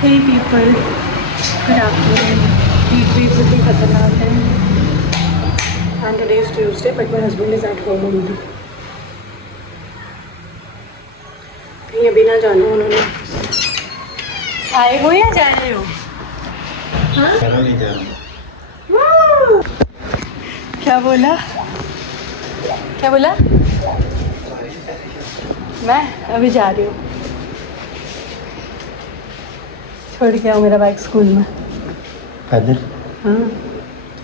Hey people, good afternoon. Heat waves इतनी खतरनाक है. And today is Tuesday, but my husband is at home only. कहीं अभी ना जाना उन्होंने. आए हो या जा रहे हो? हाँ? नहीं जा रहा. क्या बोला? क्या बोला? मैं अभी जा रही हूँ. छोड़ के आओ मेरा बाइक स्कूल में. पैदल? हाँ.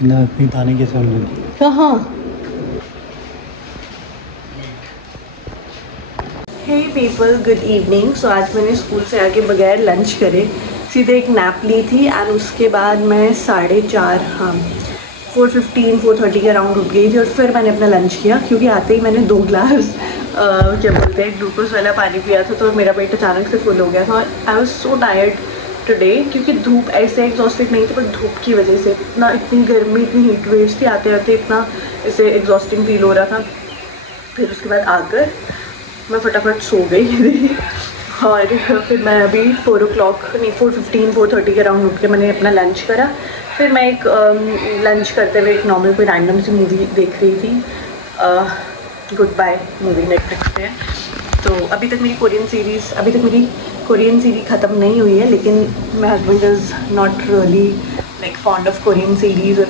इतनी ताने कैसे हो गई? कहाँ? Hey people, good evening. So आज मैंने स्कूल से आके बगैर लंच करे सीधे एक नैप ली थी एंड उसके बाद मैं 4:30 हाँ 4:30 के अराउंड उठ गई थी और फिर मैंने अपना लंच किया क्योंकि आते ही मैंने 2 गिलास क्या बोलते हैं ग्लूकोज वाला पानी पिया था तो मेरा पेट अचानक से फुल हो गया था. I was so tired today क्योंकि धूप ऐसे एग्जॉस्टेड नहीं थी पर धूप की वजह से इतनी गर्मी इतनी हीट वेव्स थी आते आते इतना ऐसे एग्जॉस्टिंग फील हो रहा था. फिर उसके बाद आकर मैं फटाफट सो गई थी और फिर मैं अभी 4:30 के अराउंड उठ के मैंने अपना लंच करा. फिर मैं एक लंच करते हुए एक नॉर्मल कोई रैंडम सी मूवी देख रही थी. गुड बाय मूवी नेटफ्लिक्स पे है. तो अभी तक मेरी कोरियन सीरीज़ ख़त्म नहीं हुई है लेकिन my husband is not really like fond of Korean series और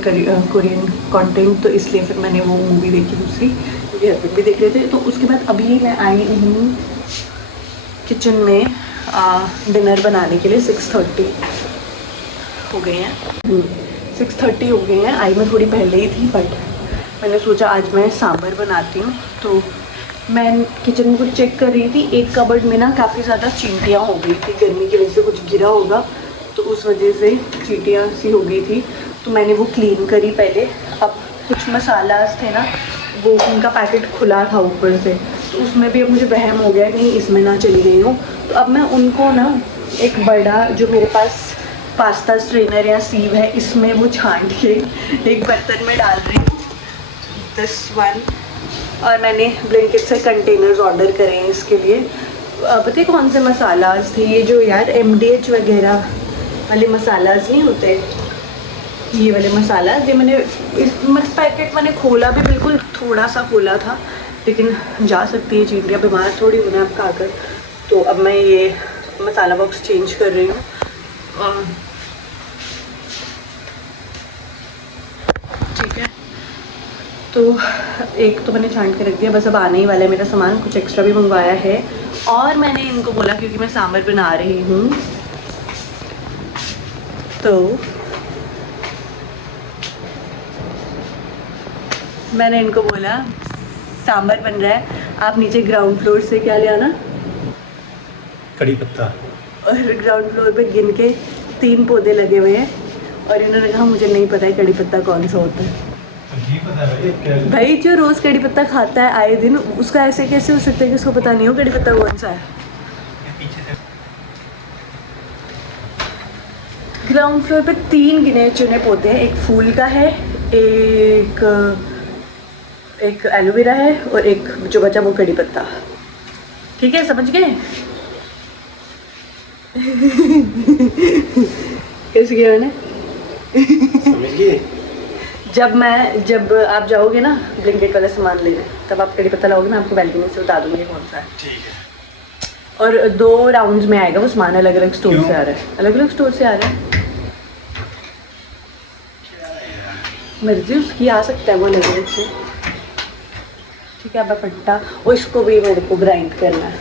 कोरियन कंटेंट तो इसलिए फिर मैंने वो मूवी देखी दूसरी क्योंकि हस्बैंड भी देख रहे थे. तो उसके बाद अभी मैं आई हूँ किचन में डिनर बनाने के लिए. 6:30 हो गए हैं. 6:30 हो गए हैं. आई मैं थोड़ी पहले ही थी बट मैंने सोचा आज मैं सांभर बनाती हूँ. तो मैं किचन में कुछ चेक कर रही थी. एक कबर्ड में ना काफ़ी ज़्यादा चींटियाँ हो गई थी. गर्मी की वजह से कुछ गिरा होगा तो उस वजह से चींटियाँ सी हो गई थी तो मैंने वो क्लीन करी पहले. अब कुछ मसालास थे ना वो उनका पैकेट खुला था ऊपर से तो उसमें भी अब मुझे वहम हो गया कहीं इसमें ना चली गई हूँ. तो अब मैं उनको ना एक बड़ा जो मेरे पास पास्ता स्ट्रेनर या सीव है इसमें वो छांट के एक बर्तन में डाल रही हूँ. This one. और मैंने ब्लिंकिट से कंटेनर्स ऑर्डर करे हैं इसके लिए. पता है कौन से मसालास थे ये जो यार MDH वगैरह वाले मसालास नहीं होते ये वाले मसाला. ये मैंने इस पैकेट मैंने खोला भी बिल्कुल थोड़ा सा खोला था लेकिन जा सकती है चींटियाँ बीमार थोड़ी होना आपका आकर. तो अब मैं ये मसाला बॉक्स चेंज कर रही हूँ. ठीक है तो एक तो मैंने छांट के रख दिया. बस अब आने ही वाला है मेरा सामान. कुछ एक्स्ट्रा भी मंगवाया है और मैंने इनको बोला क्योंकि मैं सांभर बना रही हूँ तो मैंने इनको बोला सांभर बन रहा है आप नीचे ग्राउंड फ्लोर से क्या ले आना कड़ी पत्ता. और ग्राउंड फ्लोर पे गिन के 3 पौधे लगे हुए हैं और इन्होंने कहा मुझे नहीं पता है कड़ी पत्ता कौन सा होता है. भाई जो रोज़ कड़ी पत्ता खाता है आए दिन उसका ऐसे कैसे हो सकता है कि उसको पता नहीं हो कड़ी पत्ता कौन सा है. ग्राउंड फ्लोर पे 3 गिने चुने पौधे हैं. एक फूल का है एक एलोवेरा है और एक जो बचा वो कड़ी पत्ता. ठीक है समझ गए. कैसे किया मैंने समझ गए. जब आप जाओगे ना ब्लिंकिट वाला सामान लेने तब आप कड़ी पत्ता लाओगे मैं आपको बैल्कनी से बता दूंगी कौन सा है. ठीक है. और 2 राउंड्स में आएगा वो सामान. अलग अलग स्टोर से आ रहा है. अलग अलग स्टोर से आ रहा है. मर्जी उसकी आ सकता है वो अलग अलग से. ठीक है अब फट्टा और इसको भी मेरे को ग्राइंड करना है.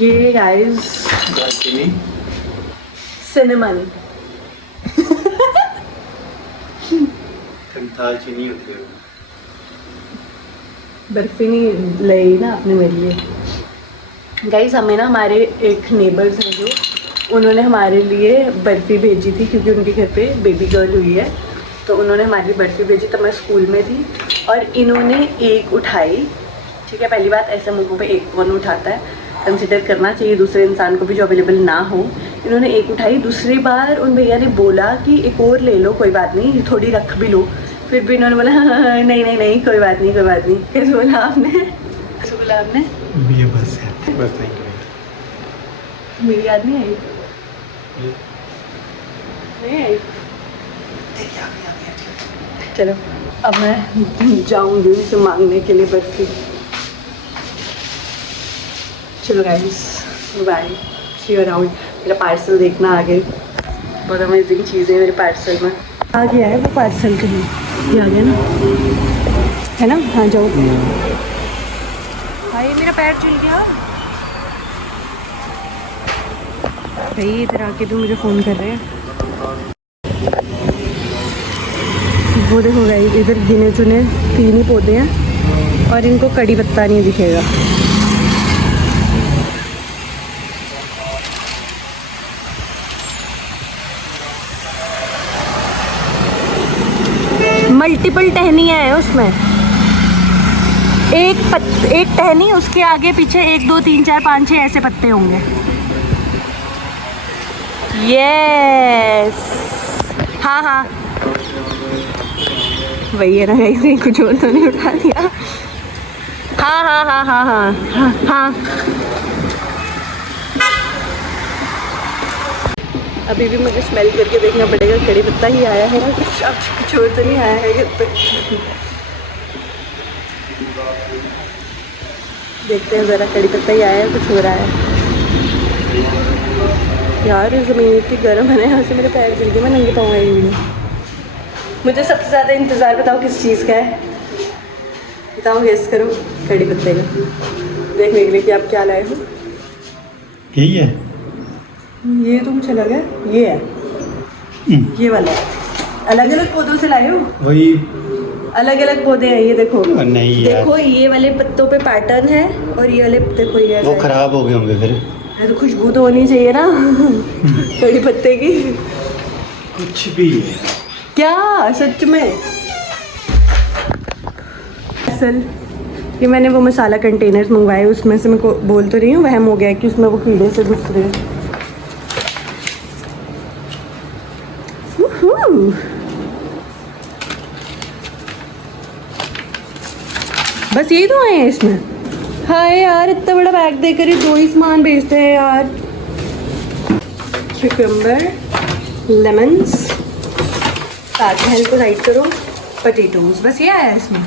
ये गाइस सिनेमन दालचीनी होती है. बर्फी नहीं लाई ना आपने मेरे लिए. गाइस हमें ना हमारे एक नेबर्स हैं जो उन्होंने हमारे लिए बर्फ़ी भेजी थी क्योंकि उनके घर पे बेबी गर्ल हुई है तो उन्होंने हमारे लिए बर्फ़ी भेजी. तब मैं स्कूल में थी और इन्होंने एक उठाई. ठीक है पहली बात ऐसे मुल्कों पे एक कौन उठाता है. कंसिडर करना चाहिए दूसरे इंसान को भी जो अवेलेबल ना हो. इन्होंने एक उठाई. दूसरी बार उन भैया ने बोला कि एक और ले लो कोई बात नहीं थोड़ी रख भी लो. फिर भी इन्होंने बोला नहीं कोई बात नहीं. कैसे बोला आपने ये बस है. बस नहीं मेरी याद नहीं आई. नहीं आई। चलो अब मैं जाऊंगी उनसे मांगने के लिए बर्फी। चलो guys bye, see you around. मेरा पार्सल देखना आगे, बहुत अमेजिंग चीज़ें मेरे पार्सल में। आ गया है वो पार्सल कहीं, ये आ गया ना, है ना? हाँ जाओ। भाई मेरा पैर चल गया भाई, इधर आके तो मुझे फ़ोन कर रहे हैं। वो देखो गाइस, इधर गिने चुने 3 ही पौधे हैं और इनको कड़ी पत्ता नहीं दिखेगा। मल्टीपल टहनियाँ हैं उसमें, एक टहनी, उसके आगे पीछे 1 2 3 4 5 6 ऐसे पत्ते होंगे। यस हाँ हाँ वही है ना गाइस, कुछ और तो नहीं उठा लिया। हाँ हाँ हाँ हाँ हाँ हाँ हाँ। अभी भी मुझे स्मेल करके देखना पड़ेगा, कड़ी पत्ता ही आया है ना, कुछ और तो नहीं आया है घर पे। देखते हैं ज़रा, कड़ी पत्ता ही आया है, कुछ हो रहा है। यार ज़मीन इतनी गर्म है ना, यहाँ से मेरे पैर जल गए, मैं नंगे पाँव आई हुई हूँ। मुझे सबसे ज़्यादा इंतज़ार बताओ किस चीज़ का है, बताओ, गेस करो। कड़ी पत्ते का, देखने के लिए कि आप क्या लाए हो। यही है, ये तो मुझे लगा ये है, ये वाला अलग अलग पौधों से लाए हो। वही अलग अलग पौधे हैं ये देखो। नहीं यार, देखो ये वाले पत्तों पे पैटर्न है और ये वाले देखो ये वो खराब हो गए होंगे फिर। तो खुशबू तो होनी चाहिए ना कड़ी पत्ते की। कुछ भी है क्या सच में? असल ये मैंने वो मसाला कंटेनर्स मंगवाए, उसमें से मेरे को बोल तो रही हूँ, वहम हो गया कि उसमें वो कीड़े से घुस रहे हैं। बस यही तो आए हैं इसमें। हाय यार, इतना बड़ा बैग देकर ही 2 ही सामान भेजते हैं यार। क्यूकम्बर, लेमन्स, ताजमहल को साइड करो, पोटैटोज, बस ये आया है इसमें।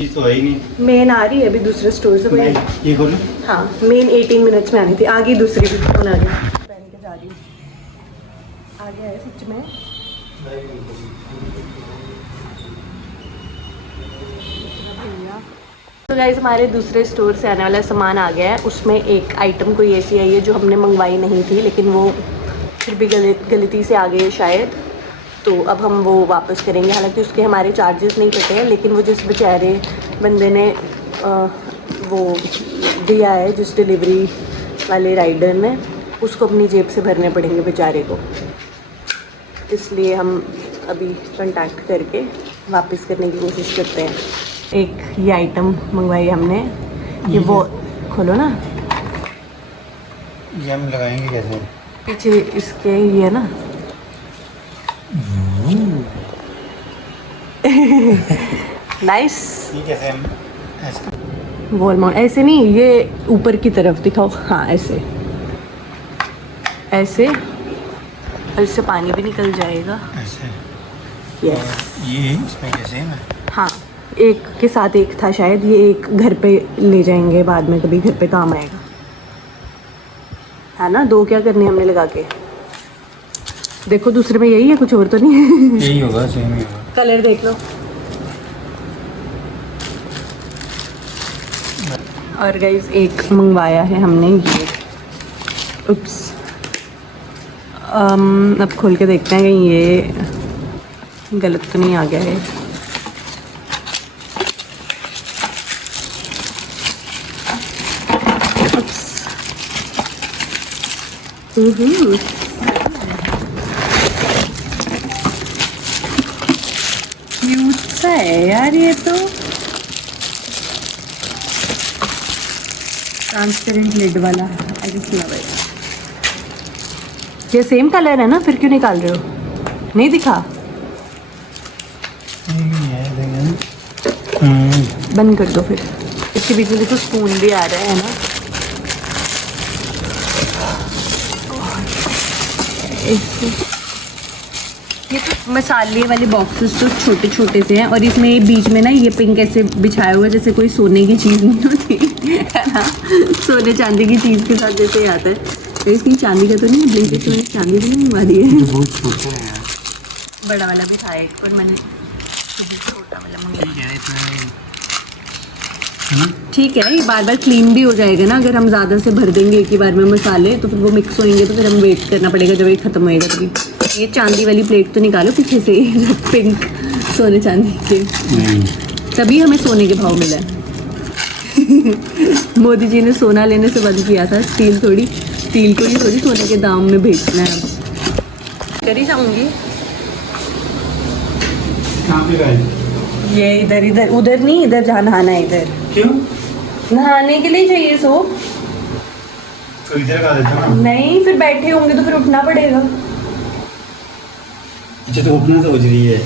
ये तो है ही नहीं। मेन आ रही है अभी दूसरे स्टोर से कोई। ये खोलो। हाँ मेन 18 मिनट्स में आनी थी, आगे दूसरी भी फोन आ गया, पहन के जा रही हूँ। आ गया है सच में। तो गाइस हमारे दूसरे स्टोर से आने वाला सामान आ गया है, उसमें एक आइटम कोई ऐसी आई है जो हमने मंगवाई नहीं थी, लेकिन वो फिर भी गलती से आ गई है शायद, तो अब हम वो वापस करेंगे। हालांकि उसके हमारे चार्जेस नहीं कटे हैं, लेकिन वो जिस बेचारे बंदे ने वो दिया है, जिस डिलीवरी वाले राइडर ने, उसको अपनी जेब से भरने पड़ेंगे बेचारे को, इसलिए हम अभी कांटेक्ट करके वापस करने की कोशिश करते हैं। एक ये आइटम मंगवाई हमने, ये वो खोलो ना, ये हम लगाएंगे कैसे? पीछे इसके ये है ना नाइस। ये कैसे हम ऐसे? वॉल माउंट ऐसे नहीं, ये ऊपर की तरफ दिखाओ, हाँ ऐसे ऐसे, और इससे पानी भी निकल जाएगा ऐसे। यस। ये इसमें कैसे है? हाँ एक के साथ एक था शायद, ये एक घर पे ले जाएंगे बाद में, कभी घर पे काम आएगा, है ना? 2 क्या करने हमने लगा के, देखो दूसरे में यही है, कुछ और तो नहीं है। यही होगा, सेम ही होगा। कलर देख लो। और गाइस एक मंगवाया है हमने ये, उप्स, अब खोल के देखते हैं कहीं ये गलत तो नहीं आ गया है। क्यूट सा है यार ये तो, ट्रांसपेरेंट लिड वाला, आई जस्ट लव इट। ये सेम कलर है ना, फिर क्यों निकाल रहे हो? नहीं दिखा? बंद कर दो फिर। इसके बीच में देखो स्पून भी आ रहा है ना। ये तो मसाले वाले बॉक्सेस तो छोटे छोटे से हैं और इसमें बीच में ना ये पिंक ऐसे बिछाया हुआ है जैसे कोई सोने की चीज़ नहीं होती है ना, सोने चांदी की चीज़ के साथ जैसे ही आता है। तो इसकी चांदी का तो नहीं, ब्लिंकिट में चांदी की नहीं मारी है। बहुत छोटा है यार। बड़ा वाला भी था एक पर मैंने छोटा वाला मंगाया। ठीक है इतना है ना? ठीक है, ये बार बार क्लीन भी हो जाएगा ना। अगर हम ज़्यादा से भर देंगे एक ही बार में मसाले तो फिर वो मिक्स होंगे तो फिर हम वेट करना पड़ेगा जब ये ख़त्म होएगा तभी। ये चांदी वाली प्लेट तो निकालो पीछे से, पिंक सोने चांदी के, तभी हमें सोने के भाव मिला है। मोदी जी ने सोना लेने से बंद किया था, स्टील को ही थोड़ी सोने के दाम में बेचना है। कर ही जाऊँगी कहाँ पे गए? ये इधर उधर नहीं, इधर जहाँ नहाना है इधर। क्यों? नहाने के लिए चाहिए सोप। तो इधर का देता ना। नहीं, फिर बैठे होंगे तो फिर उठना पड़ेगा। अच्छा तो अपना सोच रही है।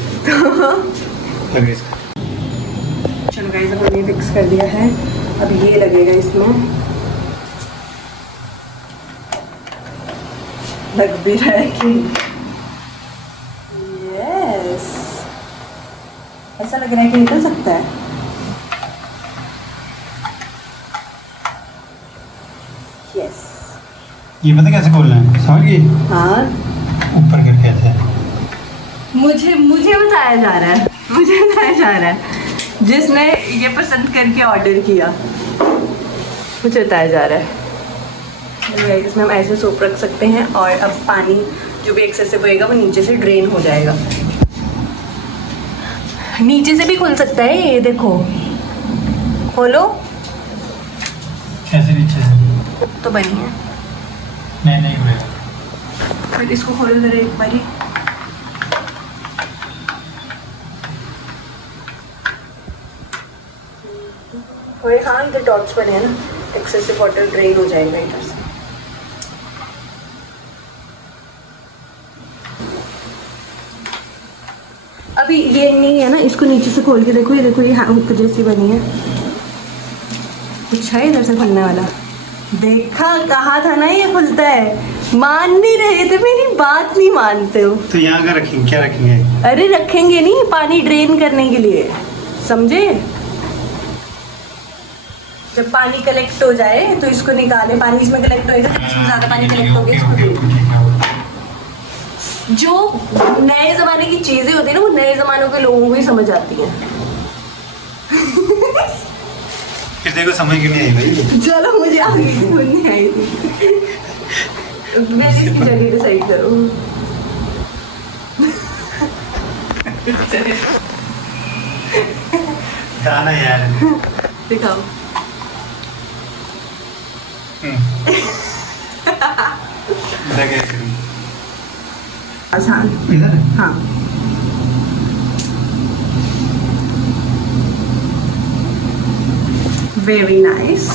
चलो गाइस, अब मैंने फिक्स कर दिया है। अब ये लगेगा इसमें, लग भी रहा है कि यस, ऐसा लग रहा है कि निकल सकता है। यस, ये पता कैसे खोलना है? समझ गई? हाँ, ऊपर करके ऐसे। मुझे बताया जा रहा है, जिसने ये पसंद करके ऑर्डर किया, मुझे बताया जा रहा है। इसमें हम ऐसे सोप रख सकते हैं और अब पानी जो भी एक्सेसिव होएगा वो नीचे से ड्रेन हो जाएगा। नीचे से भी खुल सकता है, ये देखो, खोलो कैसे नीचे से? तो बनी है। नहीं खुलेगा। फिर इसको खोलो जरा एक बारी। और हाँ, इधर डॉट्स बने हैं ना, एक्सेसिव वाटर ड्रेन हो जाएगा इधर से। अभी ये नहीं है ना, इसको नीचे से खोल के देखो, ये हुक जैसी बनी है। कुछ है इधर से खुलने वाला? देखा, कहा था ना ये खुलता है। मान नहीं रहे थे, मेरी बात नहीं मानते हो। तो यहाँ का रखेंगे, क्या रखेंगे? अरे रखेंगे नहीं, पानी ड्रेन करने के लिए, समझे? जब पानी कलेक्ट हो जाए तो इसको निकाले, पानी इसमें कलेक्ट होएगा, जब इसमें ज़्यादा पानी कलेक्ट होगा इसको दे। जो नए ज़माने की चीज़ें होती है ना, वो नए ज़मानों के लोगों को ही समझ आती हैं। किसी को समझ क्यों नहीं आई भाई? चलो, मुझे आगे समझ नहीं आई थी। मैं इसकी जगह डिसाइड करो। गाना यार। दिखाओ। आसान। इधर? हाँ, वेरी नाइस।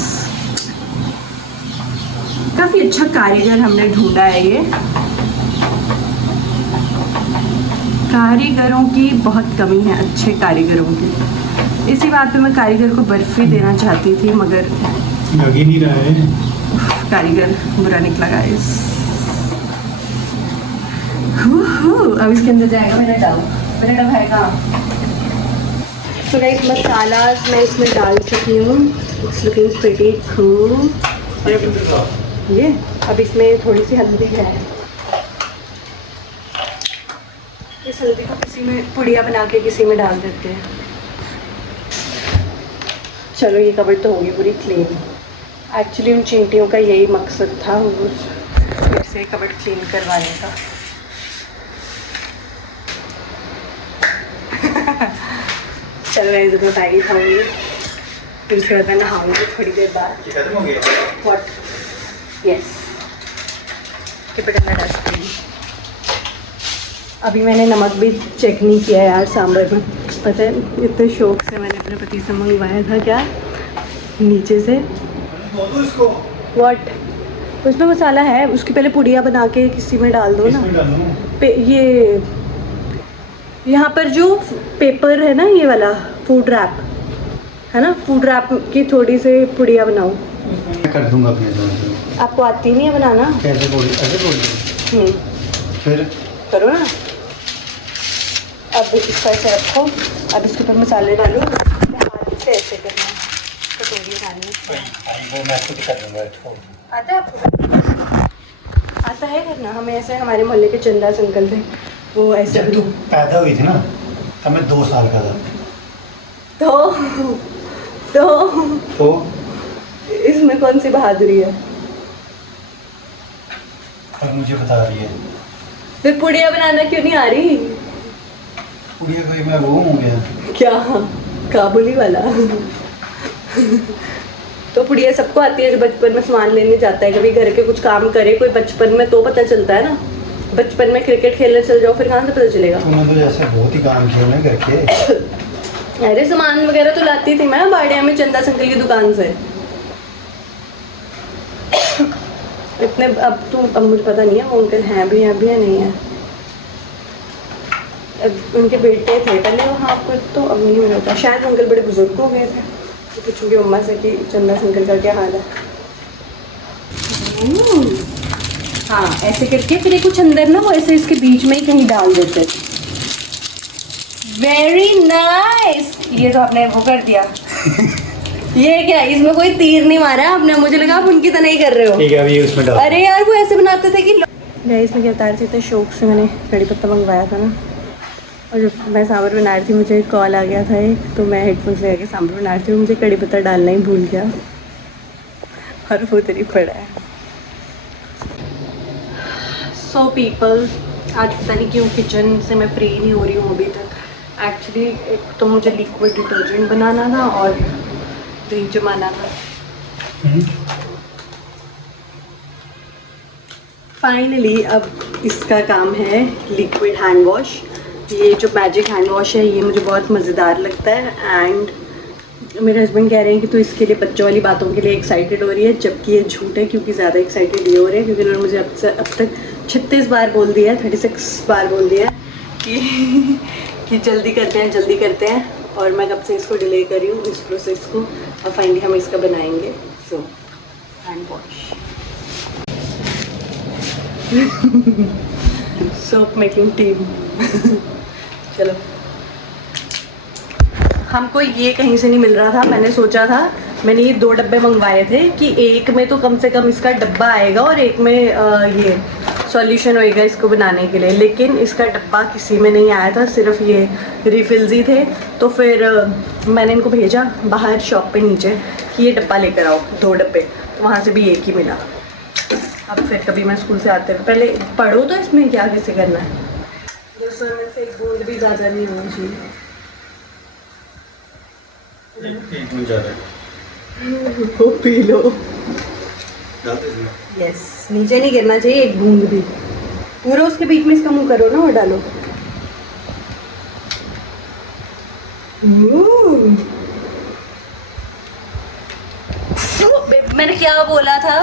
काफी अच्छा कारीगर हमने ढूंढा है। ये कारीगरों की बहुत कमी है, अच्छे कारीगरों की। इसी बात पे मैं कारीगर को बर्फी देना चाहती थी, मगर लग ही नहीं रहा है। कारीगर बुरा निकला गाइस। अब इसके अंदर जाएगा मेरा डब है कहाँ? तो गाइस, मसाला मैं इसमें डाल चुकी हूँ। It's looking pretty cool. और ये अब इसमें थोड़ी सी हल्दी है। इस हल्दी को किसी में पुड़िया बना के किसी में डाल देते हैं। चलो, ये कबर्ड तो होगी पूरी क्लीन। एक्चुअली उन चींटियों का यही मकसद था, फिर से कबर्ड क्लीन करवाने का। चलो गाइस, मैं मैगी खाऊंगी, फिर उसके बाद मैं नहाऊंगी थोड़ी देर बाद। खत्म हो गया? What? Yes, keep it in the dustbin. अभी मैंने नमक भी चेक नहीं किया यार सांभर में। पता है, इतने शौक से मैंने अपने पति से मंगवाया था, क्या नीचे से। व्हाट? उसमें मसाला है, उसकी पहले पुड़िया बना के किसी में डाल दो ना। ये यहाँ पर जो पेपर है ना, ये वाला फूड रैप है ना, फूड रैप की थोड़ी सी पुड़िया बनाओ। मैं कर दूंगा अपने से। आपको आती नहीं है बनाना? कैसे बोल? ऐसे बोल? फिर करो ना। अब इसको ऐसे रखो, अब इसके ऊपर मसाले डालो, हाथ से ऐसे करना है, कटोरी डालनी। वो मैं खुद कर दूँगा इसको। आता है आपको? आता है करना? हमें ऐसे हमारे मोहल्ले के चंदास अंकल थे, वो ऐसे जब तू पैदा हुई थी ना तब मैं 2 साल का था। तो इसमें कौन सी बहादुरी है? अब मुझे बता रही है फिर पुड़िया बनाना क्यों नहीं आ रही? पुड़िया कोई मैं वो हो गया। क्या? काबुली वाला? तो पुड़िया सबको आती है जो बचपन में सामान लेने जाता है, कभी घर के कुछ काम करे कोई बचपन में तो पता चलता है ना। बचपन में क्रिकेट खेलने चल जाओ, फिर कहाँ से पता चलेगा? तूने तो जैसे बहुत ही काम किए ना घर के। अरे सामान वगैरह तो लाती थी मैं बाड़िया में चंदा अंकल की दुकान से। इतने अब मुझे पता नहीं है वो अंकल हैं भी या नहीं है। अब उनके बेटे थे पहले वहाँ पर, तो अब नहीं मिला था शायद। अंकल बड़े बुजुर्ग हो गए थे, तो पूछूंगी मम्मा से कि चंदा अंकल का क्या हाल है। हाँ ऐसे करके फिर ये कुछ अंदर ना वो ऐसे इसके बीच में ही कहीं डाल देते। Very nice. ये तो आपने वो कर दिया। ये क्या, इसमें कोई तीर नहीं मारा आपने? मुझे लगा आप उनकी तरह ही कर रहे हो। ठीक है अभी उसमें डाल। अरे यार वो ऐसे बनाते थे कि गाइस मैं क्या बता रही थी, शौक से मैंने कड़ी पत्ता मंगवाया था ना, और जब मैं सांभर बना रही थी मुझे कॉल आ गया था एक, तो मैं हेडफोन्स लगा के सांभर बना रही थी, मुझे कड़ी पत्ता डालना ही भूल गया और वो उधर ही पड़ा है। सो पीपल, आज पता नहीं क्यों किचन से मैं फ्री नहीं हो रही हूँ अभी तक। एक्चुअली एक तो मुझे लिक्विड डिटर्जेंट बनाना था और दही जमाना था। फाइनली अब इसका काम है लिक्विड हैंड वॉश। ये जो मैजिक हैंड वॉश है ये मुझे बहुत मज़ेदार लगता है, एंड मेरे हस्बैंड कह रहे हैं कि तू इसके लिए बच्चों वाली बातों के लिए एक्साइटेड हो रही है, जबकि ये झूठ है क्योंकि ज़्यादा एक्साइटेड ये हो रहे हैं क्योंकि उन्होंने मुझे अब तक 36 बार बोल दिया है, 36 बार बोल दिया है कि जल्दी करते हैं और मैं कब से इसको डिले कर रही हूँ इस प्रोसेस को, और फाइनली हम इसका बनाएंगे। सो hand wash, soap making team. चलो, हमको ये कहीं से नहीं मिल रहा था। मैंने सोचा था, मैंने ये 2 डब्बे मंगवाए थे कि एक में तो कम से कम इसका डब्बा आएगा और एक में ये सॉल्यूशन होएगा इसको बनाने के लिए, लेकिन इसका डब्बा किसी में नहीं आया था, सिर्फ ये रिफिल्स ही थे। तो फिर मैंने इनको भेजा बाहर शॉप पे नीचे कि ये डब्बा लेकर आओ, 2 डब्बे, तो वहाँ से भी एक ही मिला। अब फिर कभी मैं स्कूल से आते हुए पहले पढ़ो तो इसमें क्या कैसे करना है। से एक बूंद भी ज़्यादा नहीं होना चाहिए। एक मिनट ज़्यादा वो पी लो। डालते इसमें। यस, नीचे नहीं गिरना चाहिए एक बूंद भी। पूरा उसके बीच में इसका मुंह करो ना और डालो। मैंने क्या बोला था?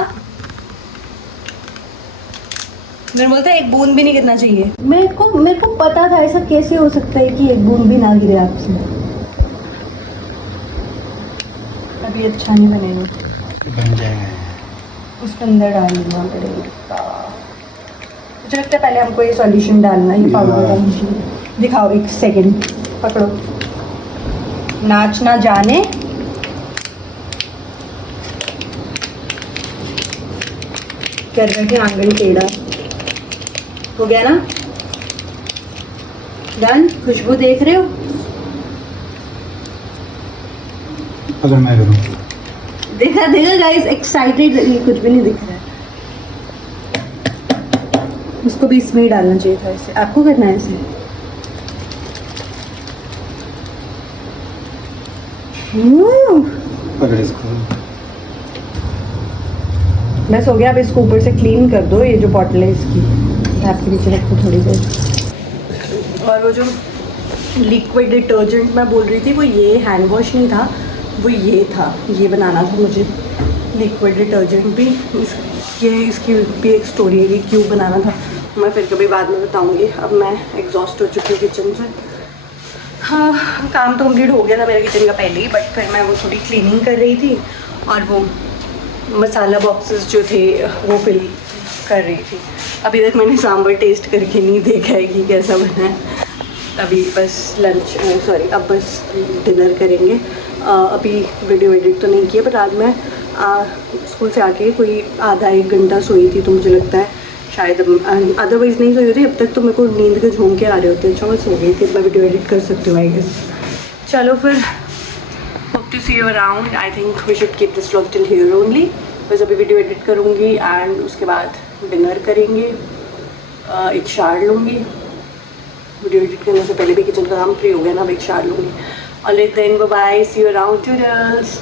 मैंने बोलता है एक बूंद भी नहीं गिरना चाहिए। मेरे को पता था ऐसा कैसे हो सकता है कि एक बूंद भी ना गिरे आपसे। अभी अच्छा नहीं बनेगा, बन जाएगा। उसके अंदर डालना पड़ेगा। मुझे लगता है पहले हमको ये सॉल्यूशन डालना है, ये पाउडर डालना चाहिए। दिखाओ, 1 सेकेंड पकड़ो, नाच ना जाने। कर रहे आंगन टेढ़ा हो गया ना? डन। खुशबू देख रहे हो? अगर मैं करूँ देखा गाइस, एक्साइटेड। ये कुछ भी नहीं दिख रहा है। उसको भी इसमें ही डालना चाहिए था। ऐसे आपको करना है ऐसे। अगर इसको बस हो गया। अब इसको ऊपर से क्लीन कर दो। ये जो बॉटल है इसकी टैप के नीचे रखो थोड़ी देर। और वो जो लिक्विड डिटर्जेंट मैं बोल रही थी वो ये हैंड वॉश नहीं था, वो ये था। ये बनाना था मुझे लिक्विड डिटर्जेंट भी। ये इसकी भी एक स्टोरी है कि क्यों बनाना था, मैं फिर कभी बाद में बताऊंगी। अब मैं एग्जॉस्ट हो चुकी हूँ किचन से। हाँ, काम तो कंप्लीट हो गया था मेरा किचन का पहले ही, बट फिर मैं वो थोड़ी क्लीनिंग कर रही थी और वो मसाला बॉक्सेस जो थे वो फिल कर रही थी। अभी तक मैंने सांभर टेस्ट करके नहीं देखा है कि कैसा बना है। अभी बस लंच अब बस डिनर करेंगे। अभी वीडियो एडिट तो नहीं किया, पर रात में स्कूल से आके कोई आधा एक घंटा सोई थी, तो मुझे लगता है शायद अदरवाइज़ नहीं सोई होती। अब तक तो मेरे को नींद के झोंके आ रहे होते हैं। अच्छा मैं सो गई थी, मैं वीडियो एडिट कर सकती हूँ आई गेस। चलो फिर, hope to see you around. I think we should keep this vlog till here only. बस अभी वीडियो एडिट करूँगी एंड उसके बाद डिनर करेंगे, एक शावर लूँगी। वीडियो एडिट करने से पहले भी किचन का काम फ्री हो गया ना, अब एक शावर लूँगी। Alright then, bye bye, see you around toodles.